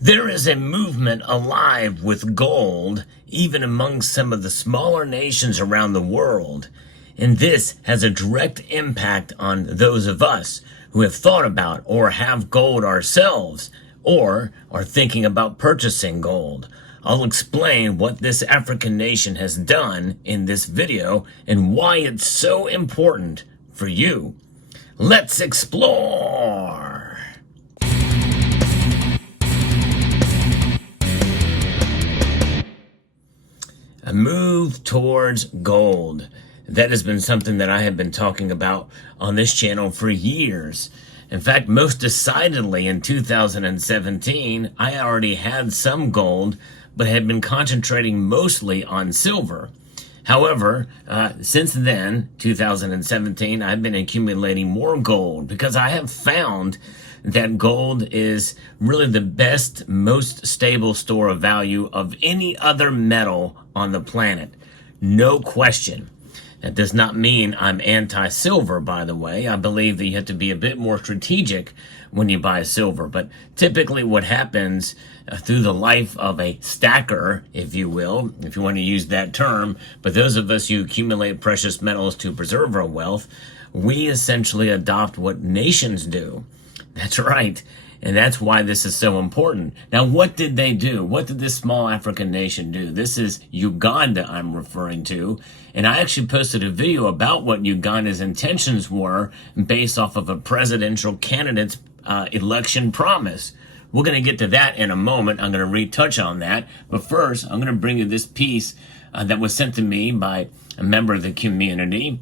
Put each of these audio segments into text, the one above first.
There is a movement alive with gold, even among some of the smaller nations around the world. And this has a direct impact on those of us who have thought about or have gold ourselves or are thinking about purchasing gold. I'll explain what this African nation has done in this video and why it's so important for you. Let's explore! A move towards gold. That has been something that I have been talking about on this channel for years. In fact, most decidedly in 2017, I already had some gold, but had been concentrating mostly on silver. However, since then, 2017, I've been accumulating more gold because I have found that gold is really the best, most stable store of value of any other metal on the planet. No question. That does not mean I'm anti-silver, by the way. I believe that you have to be a bit more strategic when you buy silver. But typically what happens through the life of a stacker, if you will, if you want to use that term, but those of us who accumulate precious metals to preserve our wealth, we essentially adopt what nations do. That's right. And that's why this is so important. Now, what did they do? What did this small African nation do? This is Uganda I'm referring to. And I actually posted a video about what Uganda's intentions were based off of a presidential candidate's election promise. We're going to get to that in a moment. I'm going to retouch on that. But first, I'm going to bring you this piece that was sent to me by a member of the community.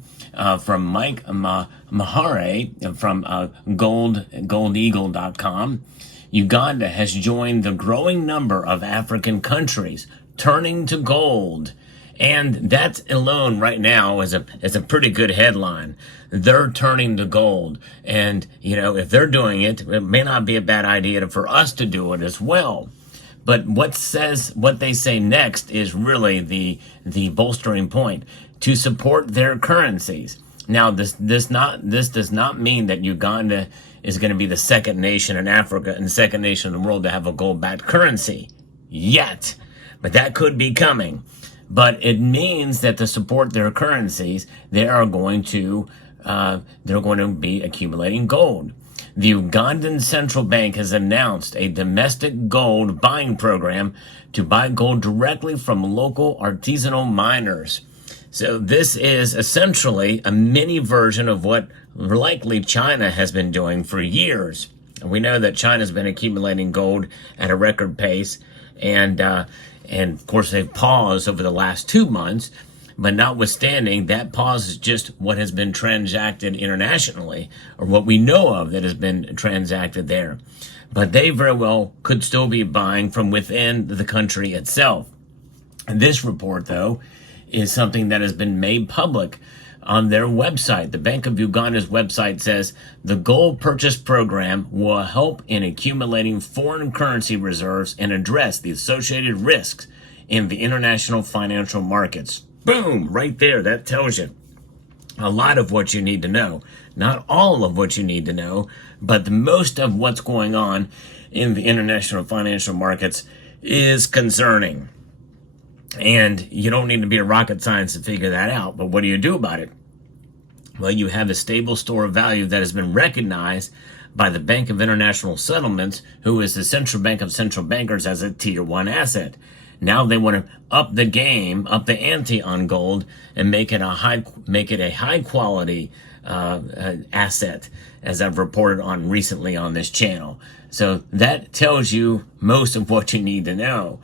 From Mike Mahare from goldeagle.com. Uganda has joined the growing number of African countries turning to gold. And that alone right now is a pretty good headline. They're turning to gold. And, you know, if they're doing it, it may not be a bad idea for us to do it as well. But what they say next is really the bolstering point. To support their currencies. Now, this does not mean that Uganda is going to be the second nation in Africa and the second nation in the world to have a gold-backed currency yet, but that could be coming. But it means that to support their currencies, they're going to be accumulating gold. The Ugandan Central Bank has announced a domestic gold buying program to buy gold directly from local artisanal miners. So this is essentially a mini version of what likely China has been doing for years. And we know that China's been accumulating gold at a record pace. And of course, they've paused over the last 2 months. But notwithstanding, that pause is just what has been transacted internationally, or what we know of that has been transacted there. But they very well could still be buying from within the country itself. And this report, though, is something that has been made public on their website. The Bank of Uganda's website says the gold purchase program will help in accumulating foreign currency reserves and address the associated risks in the international financial markets. Boom, right there. That tells you a lot of what you need to know. Not all of what you need to know, but the most of what's going on in the international financial markets is concerning. And you don't need to be a rocket science to figure that out. But what do you do about it? Well, you have a stable store of value that has been recognized by the Bank of International Settlements, who is the central bank of central bankers, as a tier 1 asset. Now they want to up the game, up the ante on gold, and make it a high quality asset, as I've reported on recently on this channel. So that tells you most of what you need to know.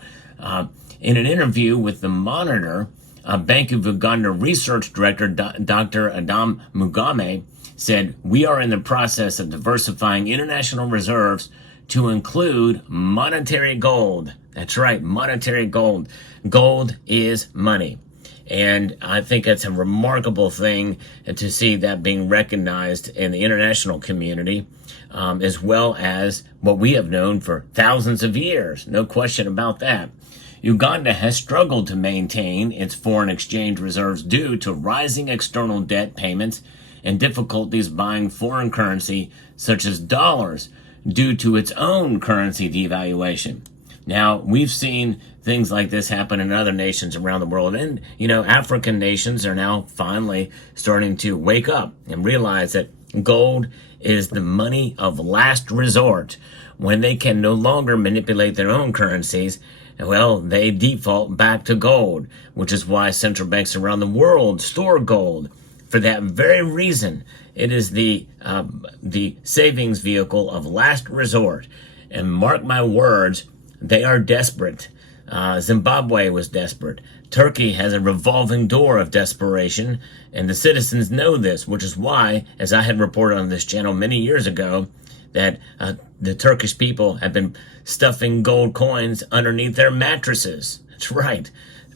In an interview with the Monitor, Bank of Uganda Research Director Dr. Adam Mugame said, "We are in the process of diversifying international reserves to include monetary gold." That's right, monetary gold. Gold is money. And I think it's a remarkable thing to see that being recognized in the international community, as well as what we have known for thousands of years. No question about that. Uganda has struggled to maintain its foreign exchange reserves due to rising external debt payments and difficulties buying foreign currency such as dollars due to its own currency devaluation. Now, we've seen things like this happen in other nations around the world. And, African nations are now finally starting to wake up and realize that gold is the money of last resort. When they can no longer manipulate their own currencies, well, they default back to gold, which is why central banks around the world store gold. For that very reason, it is the savings vehicle of last resort. And mark my words, they are desperate. Zimbabwe was desperate. Turkey has a revolving door of desperation, and the citizens know this, which is why, as I had reported on this channel many years ago, that the Turkish people have been stuffing gold coins underneath their mattresses. That's right.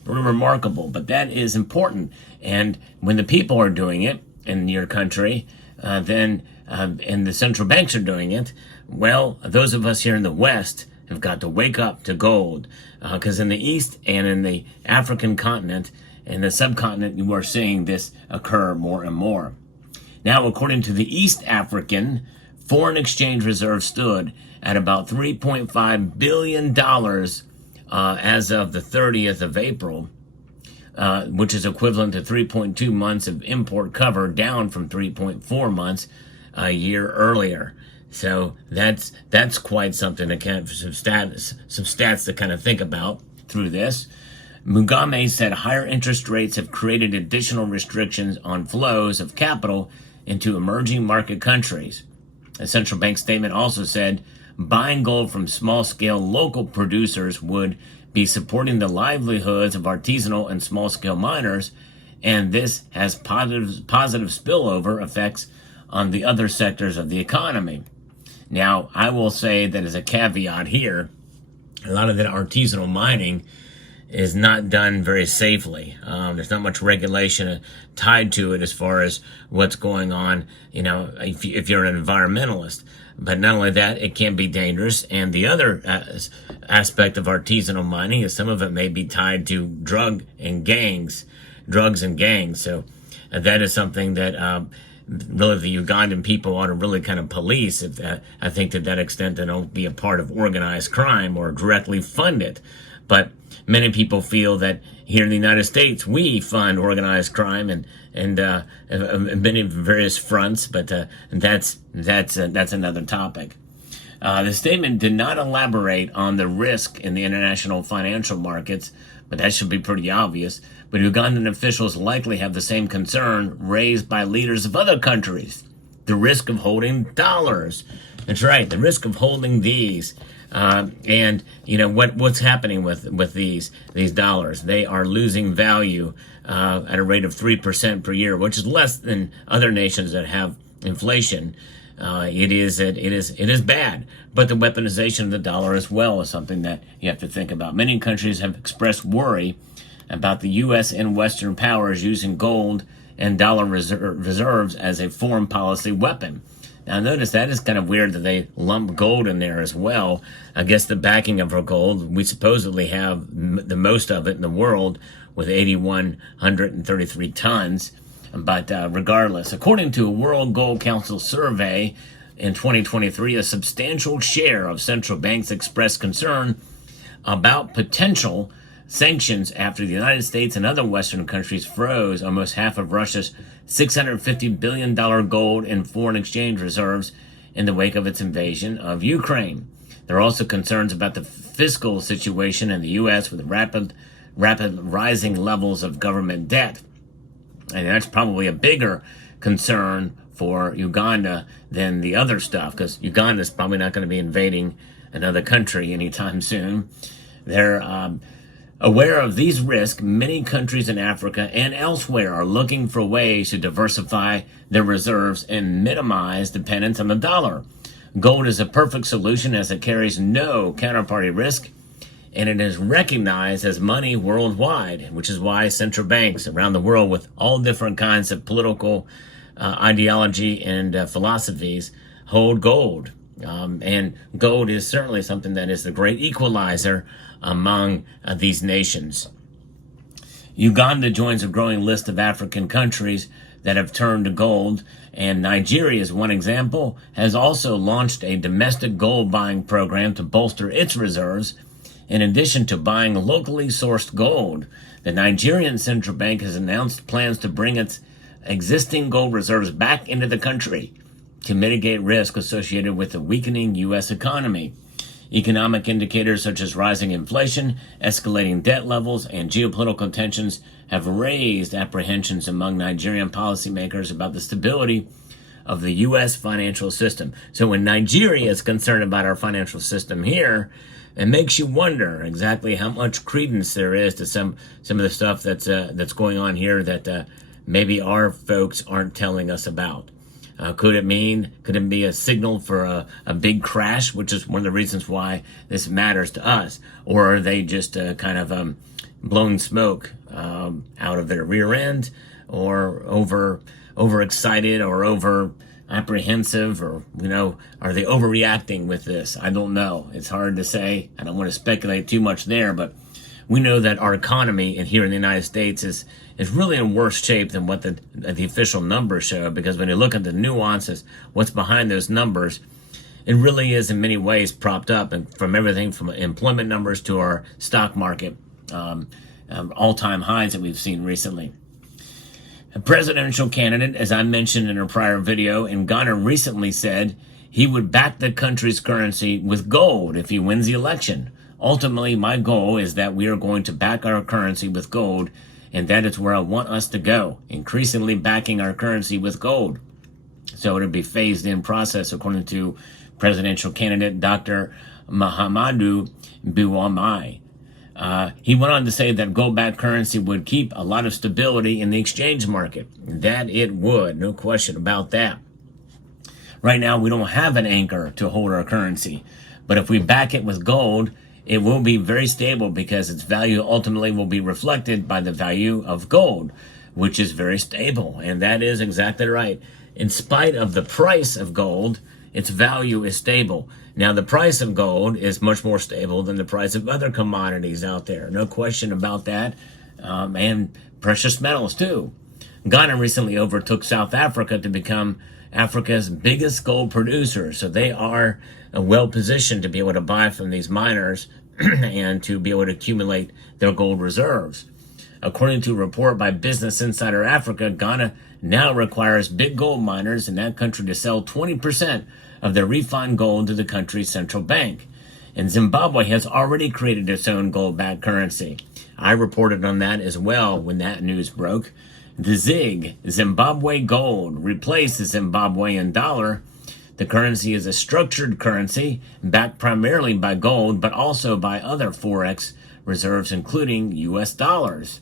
Remarkable, but that is important. And when the people are doing it in your country, and the central banks are doing it, well, those of us here in the West have got to wake up to gold, because in the East and in the African continent and the subcontinent, you are seeing this occur more and more. Now, according to the East African, foreign exchange reserve stood at about $3.5 billion as of the 30th of April, which is equivalent to 3.2 months of import cover, down from 3.4 months a year earlier. So that's quite something to kind of some stats to kind of think about through this. Mugabe said higher interest rates have created additional restrictions on flows of capital into emerging market countries. A central bank statement also said buying gold from small-scale local producers would be supporting the livelihoods of artisanal and small-scale miners, and this has positive spillover effects on the other sectors of the economy. Now, I will say that as a caveat here, a lot of that artisanal mining is not done very safely. There's not much regulation tied to it as far as what's going on, if you're an environmentalist. But not only that, it can be dangerous. And the other aspect of artisanal mining is some of it may be tied to drugs and gangs. So that is something that really the Ugandan people ought to really kind of police. I think to that extent they don't be a part of organized crime or directly fund it. But many people feel that here in the United States we fund organized crime and many various fronts, but that's another topic. The statement did not elaborate on the risk in the international financial markets, but that should be pretty obvious. But Ugandan officials likely have the same concern raised by leaders of other countries. The risk of holding dollars. That's right, the risk of holding these. And what's happening with these dollars? They are losing value at a rate of 3% per year, which is less than other nations that have inflation. It is bad. But the weaponization of the dollar as well is something that you have to think about. Many countries have expressed worry about the U.S. and Western powers using gold and dollar reserves as a foreign policy weapon. Now, notice that is kind of weird that they lump gold in there as well. I guess the backing of our gold, we supposedly have the most of it in the world with 8,133 tons. But regardless, according to a World Gold Council survey in 2023, a substantial share of central banks expressed concern about potential sanctions after the United States and other Western countries froze almost half of Russia's $650 billion gold and foreign exchange reserves in the wake of its invasion of Ukraine. There are also concerns about the fiscal situation in the U.S. with rapid rising levels of government debt. And that's probably a bigger concern for Uganda than the other stuff, because Uganda is probably not going to be invading another country anytime soon. They're aware of these risks. Many countries in Africa and elsewhere are looking for ways to diversify their reserves and minimize dependence on the dollar. Gold is a perfect solution as it carries no counterparty risk, and it is recognized as money worldwide, which is why central banks around the world with all different kinds of political ideology and philosophies hold gold. And gold is certainly something that is the great equalizer among these nations. Uganda joins a growing list of African countries that have turned to gold. And Nigeria, as one example, has also launched a domestic gold buying program to bolster its reserves. In addition to buying locally sourced gold, the Nigerian central bank has announced plans to bring its existing gold reserves back into the country to mitigate risk associated with the weakening U.S. economy. Economic indicators such as rising inflation, escalating debt levels, and geopolitical tensions have raised apprehensions among Nigerian policymakers about the stability of the U.S. financial system. So when Nigeria is concerned about our financial system here, it makes you wonder exactly how much credence there is to some of the stuff that's going on here that maybe our folks aren't telling us about. Could it be a signal for a big crash, which is one of the reasons why this matters to us? Or are they just kind of blowing smoke out of their rear end, or overexcited, or over apprehensive, or, are they overreacting with this? I don't know. It's hard to say. I don't want to speculate too much there, but we know that our economy here in the United States is really in worse shape than what the official numbers show, because when you look at the nuances, what's behind those numbers, it really is in many ways propped up, and from everything from employment numbers to our stock market all-time highs that we've seen recently. A presidential candidate, as I mentioned in a prior video, in Ghana recently said he would back the country's currency with gold if he wins the election. Ultimately, my goal is that we are going to back our currency with gold, and that is where I want us to go, increasingly backing our currency with gold. So it'll be phased-in process, according to presidential candidate Dr. Mahamadou Bouamai. He went on to say that gold-backed currency would keep a lot of stability in the exchange market. That it would, no question about that. Right now, we don't have an anchor to hold our currency, but if we back it with gold, it will be very stable, because its value ultimately will be reflected by the value of gold, which is very stable. And that is exactly right. In spite of the price of gold, its value is stable. Now, the price of gold is much more stable than the price of other commodities out there. No question about that. And precious metals, too. Ghana recently overtook South Africa to become Africa's biggest gold producer. So they are well positioned to be able to buy from these miners and to be able to accumulate their gold reserves. According to a report by Business Insider Africa, Ghana now requires big gold miners in that country to sell 20% of their refined gold to the country's central bank. And Zimbabwe has already created its own gold-backed currency. I reported on that as well when that news broke. The ZiG, Zimbabwe Gold, replaced the Zimbabwean dollar. The currency is a structured currency backed primarily by gold, but also by other forex reserves, including U.S. dollars.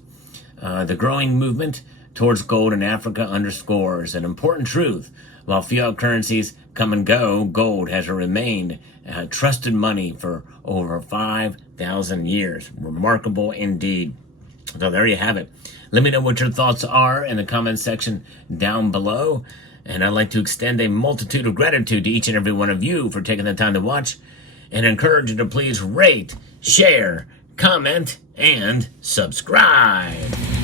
The growing movement towards gold in Africa underscores an important truth. While fiat currencies come and go, gold has remained trusted money for over 5,000 years. Remarkable indeed. So there you have it. Let me know what your thoughts are in the comment section down below. And I'd like to extend a multitude of gratitude to each and every one of you for taking the time to watch, and encourage you to please rate, share, comment, and subscribe.